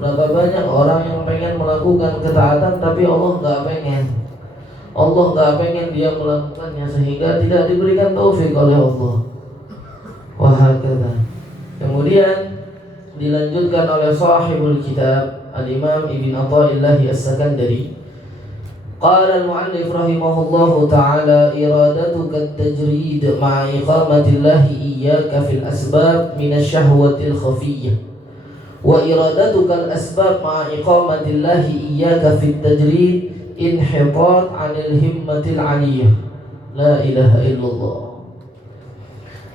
Berapa banyak orang yang pengen melakukan ketaatan tapi Allah nggak pengen. Allah nggak pengen dia melakukannya sehingga tidak diberikan taufik oleh Allah. Wahakata. Kemudian dilanjutkan oleh sahibul kitab Al-Imam Ibn Athaillah As-Sakandari. Qala al-mu'allif rahimahullahu ta'ala iradatuka at-tajrid ma'a iqamatillahi iyyaka fil asbab min asy-syahwatil khafiyyah wa iradatuka al-asbab ma'a iqamatillahi iyyaka fit tajrid inhitat 'anil himmatil 'aliyyah. La ilaha illallah.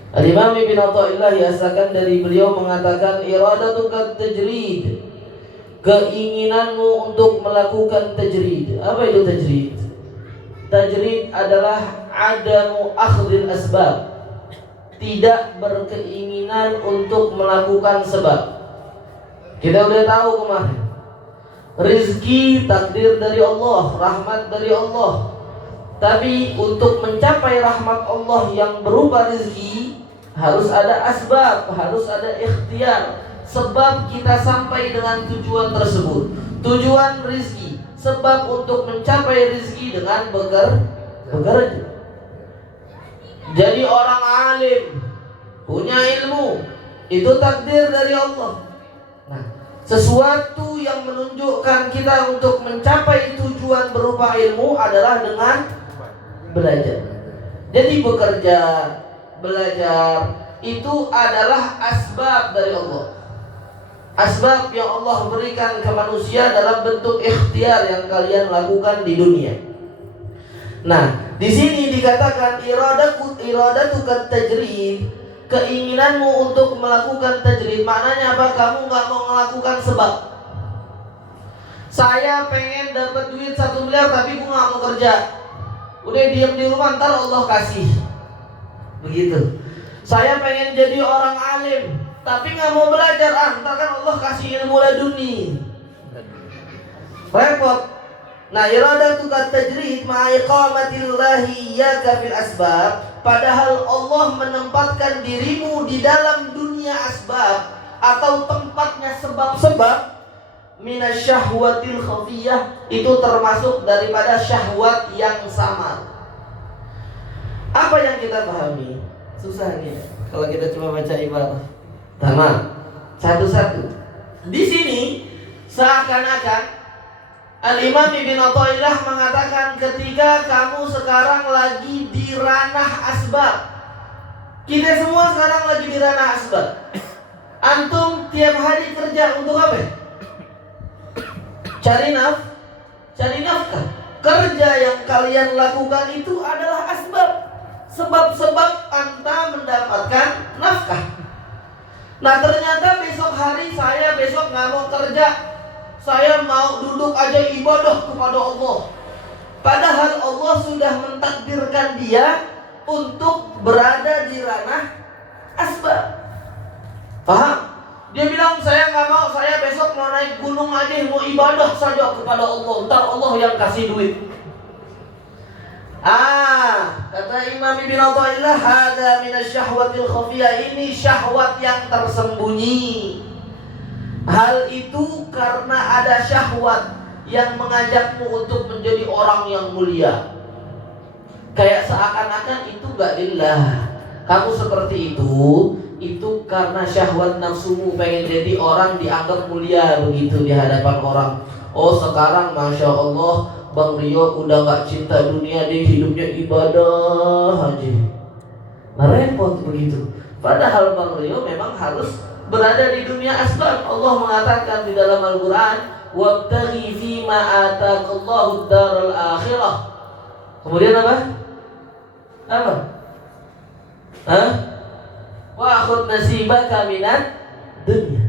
Al-Imam Ibn Athaillah As-Sakandari beliau mengatakan iradatuka at-tajrid, keinginanmu untuk melakukan tajrid. Apa itu tajrid? Tajrid adalah adamu akhdil asbab, tidak berkeinginan untuk melakukan sebab. Kita udah tahu kemarin, rizki takdir dari Allah, rahmat dari Allah. Tapi untuk mencapai rahmat Allah yang berupa rizki harus ada asbab, harus ada ikhtiar. Sebab kita sampai dengan tujuan tersebut, tujuan rizki, sebab untuk mencapai rizki dengan bekerja. Jadi orang alim, punya ilmu, itu takdir dari Allah. Nah, sesuatu yang menunjukkan kita untuk mencapai tujuan berupa ilmu adalah dengan belajar. Jadi bekerja, belajar, itu adalah asbab dari Allah. Asbab yang Allah berikan ke manusia dalam bentuk ikhtiar yang kalian lakukan di dunia. Nah, di sini dikatakan iradatuka tajrid, keinginanmu untuk melakukan tajrid. Maknanya apa? Kamu nggak mau melakukan sebab. Saya pengen dapat duit 1 miliar tapi gue nggak mau kerja. Udah diam di rumah, ntar Allah kasih. Begitu. Saya pengen jadi orang alim tapi nggak mau belajar, ntar kan Allah kasih ilmu laduni. Repot. Nah, iradatuka tajrid ma'a iqamatillahi iyyaka fil asbab, padahal Allah menempatkan dirimu di dalam dunia asbab atau tempatnya sebab-sebab, minasyahwatil khafiyah, itu termasuk daripada syahwat yang samar. Apa yang kita pahami? Susah nih kalau kita cuma baca ibarat. Tamam, satu-satu. Di sini seakan-akan Al-Imam Ibn Athaillah mengatakan ketika kamu sekarang lagi di ranah asbab, kita semua sekarang lagi di ranah asbab. Antum tiap hari kerja untuk apa? Cari nafkah. Kerja yang kalian lakukan itu adalah asbab, sebab-sebab anta mendapatkan nafkah. Nah, ternyata besok hari saya nggak mau kerja, saya mau duduk aja ibadah kepada Allah. Padahal Allah sudah mentakdirkan dia untuk berada di ranah asbab. Paham? Dia bilang saya nggak mau, saya besok mau naik gunung aja, mau ibadah saja kepada Allah. Ntar Allah yang kasih duit. Kata Imam Ibn Athaillah, hada minasyahwatil khafiyah, ini syahwat yang tersembunyi. Hal itu karena ada syahwat yang mengajakmu untuk menjadi orang yang mulia. Kayak seakan-akan itu gak lillah. Kamu seperti itu karena syahwat nafsumu, pengen jadi orang dianggap mulia begitu di hadapan orang. Oh, sekarang Masya Allah Bang Rio udah gak cinta dunia, dia hidupnya ibadah aja. Nah, repot begitu. Padahal Bang Rio memang harus berada di dunia asbab. Allah mengatakan di dalam Al-Quran, wabtaghi fima ataqallahu ad-daral akhirah. Kemudian apa? Wa akhud nasibaka minad dunya.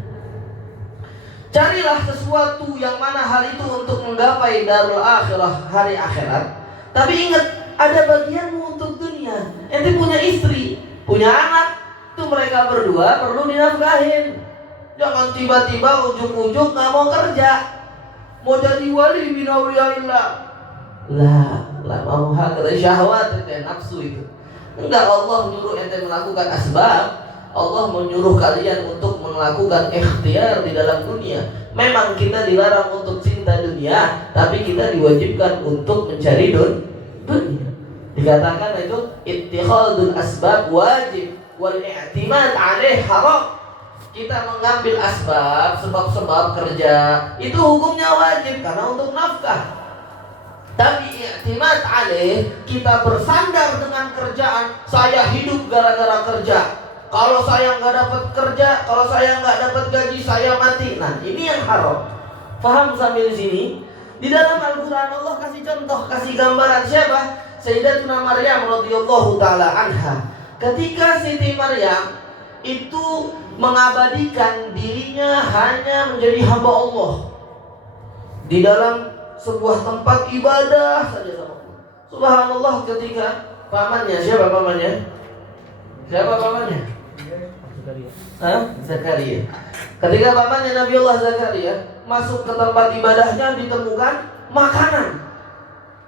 Carilah sesuatu yang mana hal itu untuk menggapai darul akhirah, hari akhirat. Tapi ingat, ada bagianmu untuk dunia. Ente punya istri, punya anak, itu mereka berdua perlu dinafkahin. Jangan tiba-tiba ujuk-ujuk gak mau kerja, mau jadi wali min awliyaillah. La mau kata syahwat, ente nafsu itu. Enggak, Allah nyuruh ente melakukan asbab Allah menyuruh kalian untuk melakukan ikhtiar di dalam dunia. Memang kita dilarang untuk cinta dunia, tapi kita diwajibkan untuk mencari dunia. Dikatakan itu ittikhadul asbab wajib wal i'timad 'alaih haram. Kita mengambil asbab, sebab-sebab kerja itu hukumnya wajib karena untuk nafkah. Tapi i'timad 'alaih, kita bersandar dengan kerjaan. Saya hidup gara-gara kerja. Kalau saya nggak dapat kerja, kalau saya nggak dapat gaji, saya mati. Nah, ini yang haram. Paham sampai di sini? Di dalam Al-Quran Allah kasih contoh, kasih gambaran siapa? Sayyidatuna Maryam radhiyallahu taala anha. Ketika Siti Maryam itu mengabadikan dirinya hanya menjadi hamba Allah di dalam sebuah tempat ibadah saja sama Allah. Subhanallah, ketika pamannya, siapa pamannya? Siapa pamannya? Zakaria. Ketika pamannya Nabiullah Zakaria masuk ke tempat ibadahnya, ditemukan makanan.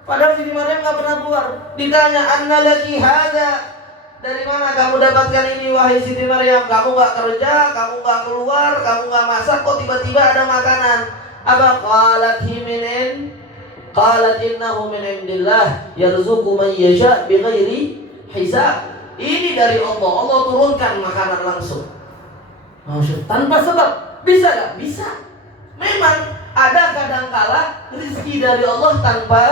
Padahal Siti Maryam gak pernah keluar. Ditanya, anna laki hada, dari mana kamu dapatkan ini wahai Siti Maryam? Kamu gak kerja, kamu gak keluar, kamu gak masak, kok tiba-tiba ada makanan? Apa? Qalat himinin, qalat innahu min indillah yarzuqu man yasha bighairi hisab. Ini dari Allah. Allah turunkan makanan langsung. Tanpa sebab. Bisa gak? Bisa. Memang ada kadangkala rezeki dari Allah tanpa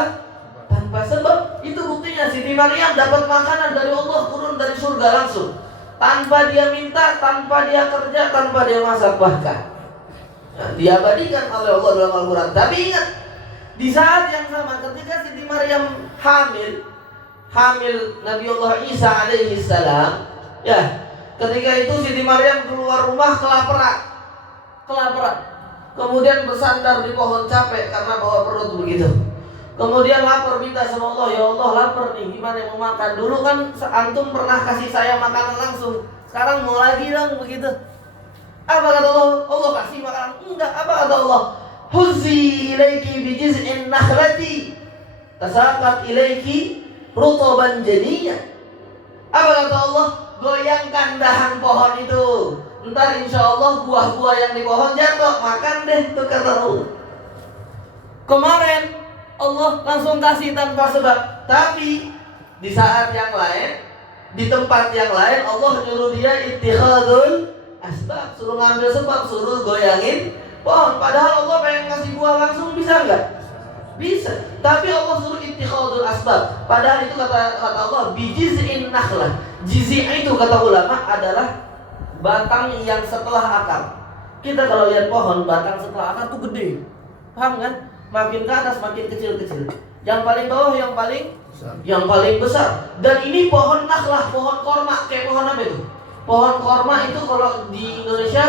sebab. Itu buktinya Siti Maryam dapat makanan dari Allah turun dari surga langsung, tanpa dia minta, tanpa dia kerja, tanpa dia masak bahkan. Nah, diabadikan oleh Allah dalam Al-Quran. Tapi ingat, di saat yang sama ketika Siti Maryam hamil Nabiullah Isa alaihi salam, ya, ketika itu Siti Maryam keluar rumah kelaparan. Kemudian bersandar di pohon capek karena bawa perut begitu. Kemudian lapar, minta sama Allah, ya Allah lapar nih, gimana mau makan? Dulu kan antum pernah kasih saya makanan langsung, sekarang mau lagi dong begitu. Apa kata Allah? Allah kasih makanan? Enggak. Apa kata Allah? Huzzi ilaiki bijiz'in nakhlati tasaqat ilaiki rutoban jadinya. Apa kata Allah? Goyangkan dahan pohon itu, ntar insya Allah buah-buah yang di pohon jatuh, makan deh, itu kata Allah. Kemarin Allah langsung kasih tanpa sebab. Tapi di saat yang lain, di tempat yang lain, Allah nyuruh dia ittikhadul asbab, suruh ngambil sebab, suruh goyangin pohon. Padahal Allah pengen ngasih buah langsung, bisa nggak? Bisa. Tapi Allah suruh ittikhadul asbab. Padahal itu kata Allah bijiz'in nakhlah. Jizi' itu kata ulama adalah batang yang setelah akar. Kita kalau lihat pohon batang setelah akar tuh gede, paham kan? Makin ke atas makin kecil-kecil. Yang paling bawah yang paling besar. Dan ini pohon nakhlah, pohon korma. Kayak pohon apa itu? Pohon korma itu kalau di Indonesia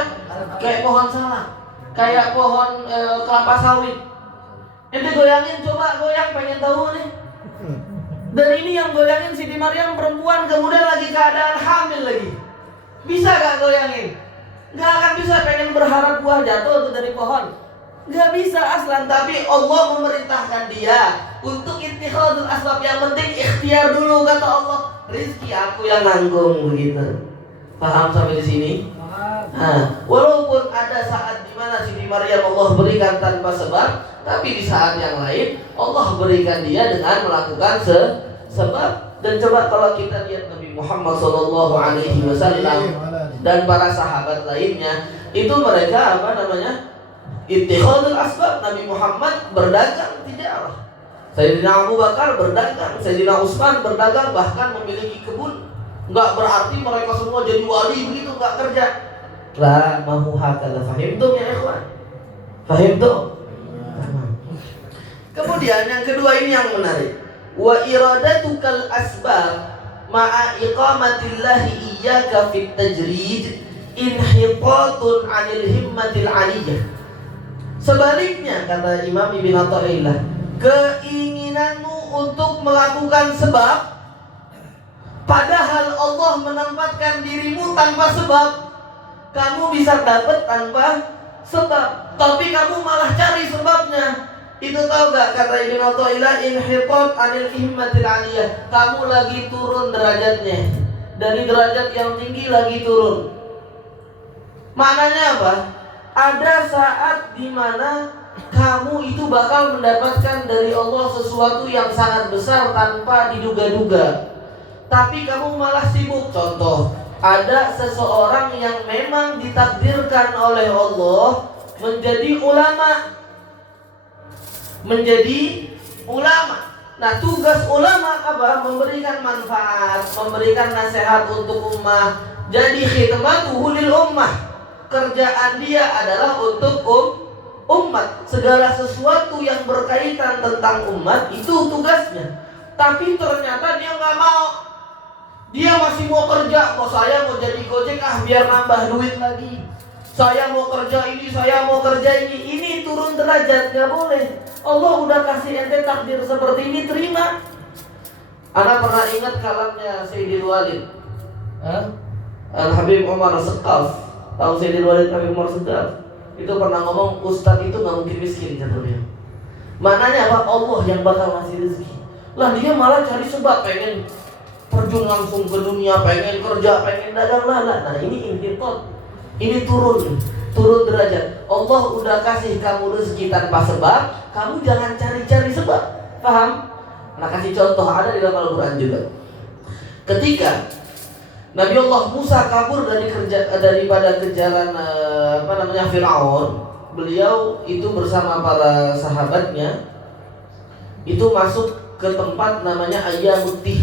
kayak pohon salak, kayak pohon kelapa sawit. Ente goyangin, coba goyang, pengen tahu nih. Dan ini yang goyangin Siti Maryam perempuan, kemudian lagi keadaan hamil lagi. Bisa gak goyangin? Gak akan bisa, pengen berharap buah jatuh tuh dari pohon. Gak bisa aslan. Tapi Allah memerintahkan dia untuk ittikhadul asbab. Yang penting ikhtiar dulu kata Allah. Rizki aku yang nanggung begitu. Paham sampai di sini? Nah, walaupun ada saat di mana Siti Maryam Allah berikan tanpa sebab, tapi di saat yang lain Allah berikan dia dengan melakukan sebab. Dan coba kalau kita lihat Nabi Muhammad SAW dan para sahabat lainnya, itu mereka apa namanya? Ittikhadul asbab. Nabi Muhammad berdagang tijarah, Sayyidina Abu Bakar berdagang, Sayyidina Utsman berdagang, bahkan memiliki kebun. Enggak berarti mereka semua jadi wali begitu, enggak kerja. La mahu hakala. Fahimtum ya ikhwan? Fahimtum? Kemudian yang kedua ini yang menarik. Wa iradatukal asbab ma'a iqamatillahi iyyaka fit tajrid inhitatun 'anil himmatil 'aliyah. Sebaliknya kata Imam Ibn Athaillah, keinginanmu untuk melakukan sebab, padahal Allah menempatkan dirimu tanpa sebab. Kamu bisa dapat tanpa sebab, tapi kamu malah cari sebabnya. Itu tahu gak kata Ibn Athaillah, inhitat anil himmatil aliyah. Kamu lagi turun derajatnya. dari derajat yang tinggi lagi turun. Maknanya apa? Ada saat dimana kamu itu bakal mendapatkan dari Allah sesuatu yang sangat besar tanpa diduga-duga, tapi kamu malah sibuk. Contoh, ada seseorang yang memang ditakdirkan oleh Allah menjadi ulama. Nah, tugas ulama apa? Memberikan manfaat, memberikan nasihat untuk ummah. Jadi khidmatuhu lil ummah. Kerjaan dia adalah untuk umat. Segala sesuatu yang berkaitan tentang umat itu tugasnya. Tapi ternyata dia nggak mau. Dia masih mau kerja. Kok saya mau jadi gojek biar nambah duit lagi. Saya mau kerja ini, saya mau kerja ini. Ini turun derajat, nggak boleh. Allah udah kasih ente takdir seperti ini, terima. Ana pernah ingat kalamnya Sayyidil Walid, Al-Habib Umar As-Saqqaf. Tahu Sayyidil Walid Habib Umar As-Saqqaf? Itu pernah ngomong, ustadz itu nggak mungkin miskin, kata dia. Maknanya apa? Allah yang bakal ngasih rezeki. Lah dia malah cari sebab, pengen terjun langsung ke dunia, pengen kerja, pengen dagang lah. Nah ini intitot, ini turun derajat. Allah udah kasih kamu rezeki tanpa sebab, kamu jangan cari-cari sebab. Paham? Nah kasih contoh, ada di dalam Al-Quran juga. Ketika Nabi Allah Musa kabur daripada kejaran Fir'aun, beliau itu bersama para sahabatnya itu masuk ke tempat namanya Ayamutih.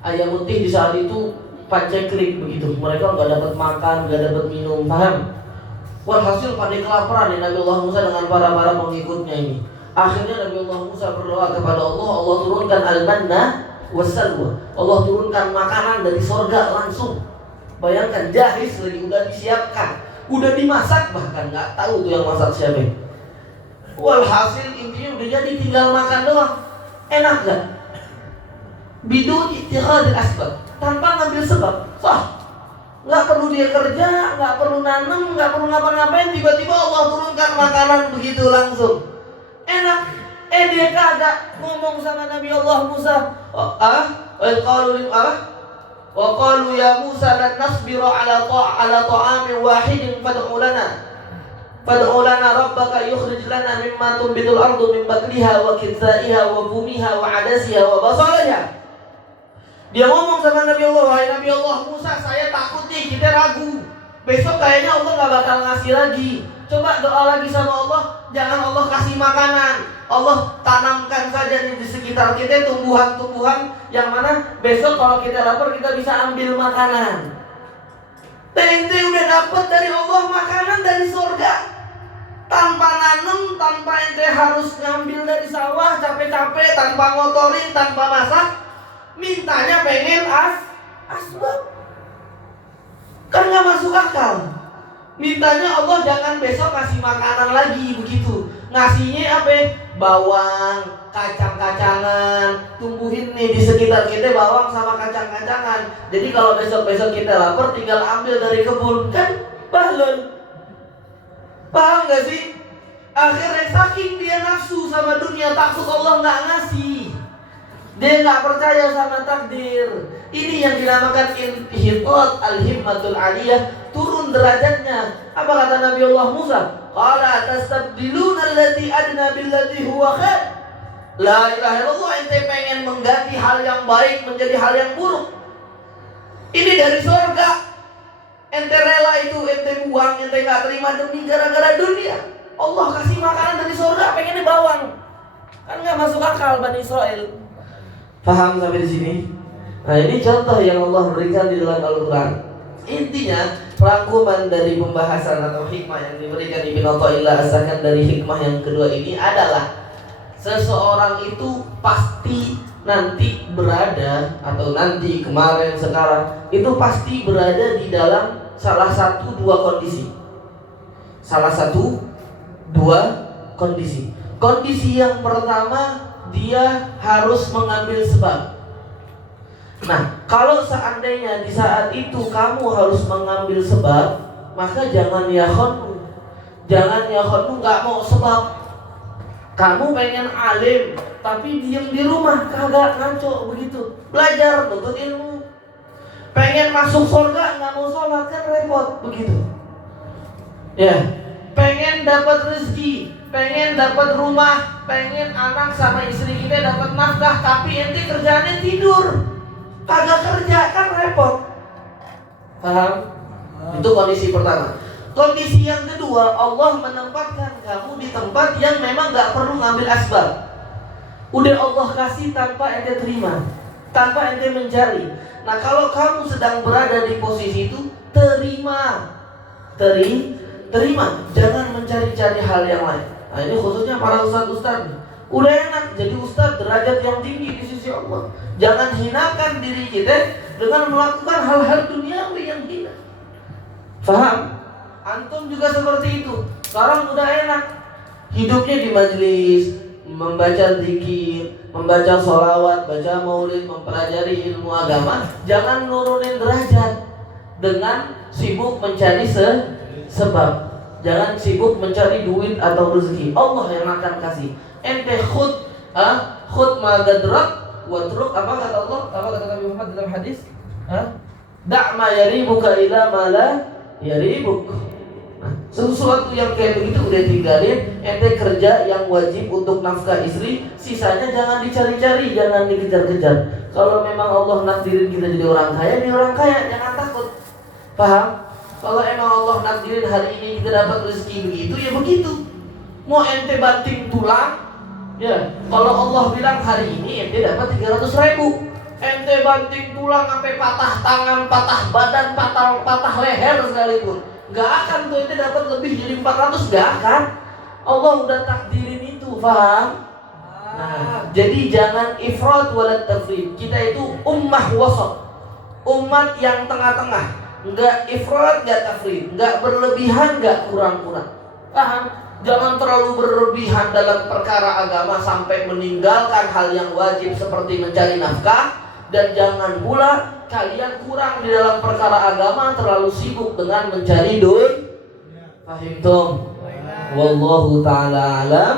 Ayamutih di saat itu paceklik begitu. Mereka nggak dapat makan, nggak dapat minum, paham? Walhasil pada kelaparan Nabi Allah Musa dengan para pengikutnya ini. Akhirnya Nabi Allah Musa berdoa kepada Allah, Allah turunkan al-manna wassalwa. Allah turunkan makanan dari sorga langsung. Bayangkan, jahis lagi, udah disiapkan, udah dimasak, bahkan nggak tahu tuh yang masak siapa. Walhasil intinya udah jadi, tinggal makan doang. Enak gak? Bidun ittihadil asbab, tanpa ngambil sebab. Nggak perlu dia kerja, nggak perlu nanam, nggak perlu ngapa-ngapain, tiba-tiba Allah turunkan makanan begitu langsung. Enak. Dia kagak ngomong sama Nabi Allah Musa. Wa qalu ya Musa lan nasbiru ala ta'amin wahidin fad'u lana rabbaka yukhrij lana mimma tunbitul ardu min bakliha wa kitsaiha wa fumiha wa adasiha wa basaliha. Dia ngomong sama Nabi Allah, wahai Nabi Allah Musa, saya takut nih, kita ragu. Besok kayaknya Allah gak bakal ngasih lagi. Coba doa lagi sama Allah, jangan Allah kasih makanan. Allah tanamkan saja nih di sekitar kita tumbuhan-tumbuhan yang mana besok kalau kita lapar kita bisa ambil makanan. Ente udah dapat dari Allah makanan dari surga, tanpa nanam, tanpa ente harus ngambil dari sawah capek-capek, tanpa ngotorin, tanpa masak. Mintanya pengen asbab, kan gak masuk akal. Mintanya Allah jangan besok kasih makanan lagi begitu. Ngasihnya apa? Bawang, kacang-kacangan, tumbuhin nih di sekitar kita bawang sama kacang-kacangan. Jadi kalau besok-besok kita lapar tinggal ambil dari kebun, kan balon. Paham gak sih? Akhirnya saking dia nafsu sama dunia, takut Allah gak ngasih. Dia gak percaya sama takdir. Ini yang dinamakan inhitat al-himmatul aliyah, turun derajatnya. Apa kata Nabi Allah Musa? Qala tastabdiluna allati adna billati huwa khair. La ilaha illallah, ente pengen mengganti hal yang baik menjadi hal yang buruk. Ini dari surga. Ente rela itu, ente buang, ente gak terima demi gara-gara dunia. Allah kasih makanan dari surga, pengennya bawang. Kan gak masuk akal Bani Israel. Paham sampai di sini? Nah ini contoh yang Allah berikan di dalam Al-Quran. Intinya rangkuman dari pembahasan atau hikmah yang diberikan Ibnu Athaillah As-Sakan dari hikmah yang kedua ini adalah seseorang itu pasti nanti berada, atau nanti, kemarin, sekarang, itu pasti berada di dalam salah satu dua kondisi. Kondisi yang pertama, dia harus mengambil sebab. Nah, kalau seandainya di saat itu kamu harus mengambil sebab, maka jangan yakhonu, nggak mau sebab. Kamu pengen alim, tapi diem di rumah, kagak ngaco begitu. Belajar, nuntut ilmu. Pengen masuk surga nggak mau sholat kan repot begitu. Ya, pengen dapat rezeki, pengen dapat rumah, pengen anak sama istri kita dapat nafkah, tapi ente kerjaannya tidur, kagak kerja kan repot. Paham? Itu kondisi pertama. Kondisi yang kedua, Allah menempatkan kamu di tempat yang memang gak perlu ngambil asbab. Udah Allah kasih tanpa ente terima, tanpa ente mencari. Nah kalau kamu sedang berada di posisi itu, terima. Jangan mencari-cari hal yang lain. Nah ini khususnya para ustadz-ustadz. Udah enak jadi ustadz, derajat yang tinggi di sisi Allah. Jangan hinakan diri kita dengan melakukan hal-hal duniawi yang hina. Faham? Antum juga seperti itu. Sekarang udah enak, hidupnya di majelis, membaca zikir, membaca sholawat, baca maulid, mempelajari ilmu agama. Jangan nurunin derajat dengan sibuk mencari sebab. Jangan sibuk mencari duit atau rezeki. Allah yang akan kasih. Ente khud ma gadrak watruk, apa kata Allah? Apa kata Nabi Muhammad dalam hadis? Da' ma yaribuka ila ma la yaribuk. Nah, sesuatu yang kayak begitu udah tinggalin. Ente kerja yang wajib untuk nafkah istri, sisanya jangan dicari-cari, jangan dikejar-kejar. Kalau memang Allah nakdirin kita jadi orang kaya, dia orang kaya, jangan takut. Paham? Kalau emang Allah nakdirin hari ini kita dapat rezeki begitu, ya begitu. Mau ente banting tulang, ya. Kalau Allah bilang hari ini ente dapat 300.000, ente banting tulang sampai patah tangan, patah badan, patah leher sekalipun, gak akan tuh ente dapat lebih jadi 400, gak akan. Allah udah takdirin itu, paham? Nah, jadi jangan ifrat walad tafrid. Kita itu ummah wasat, umat yang tengah-tengah. Enggak ifrat, enggak tafrid, enggak berlebihan, enggak kurang-kurang. Paham? Jangan terlalu berlebihan dalam perkara agama sampai meninggalkan hal yang wajib seperti mencari nafkah, dan jangan pula kalian kurang di dalam perkara agama terlalu sibuk dengan mencari duit. Fahim tom? Wallahu ta'ala alam.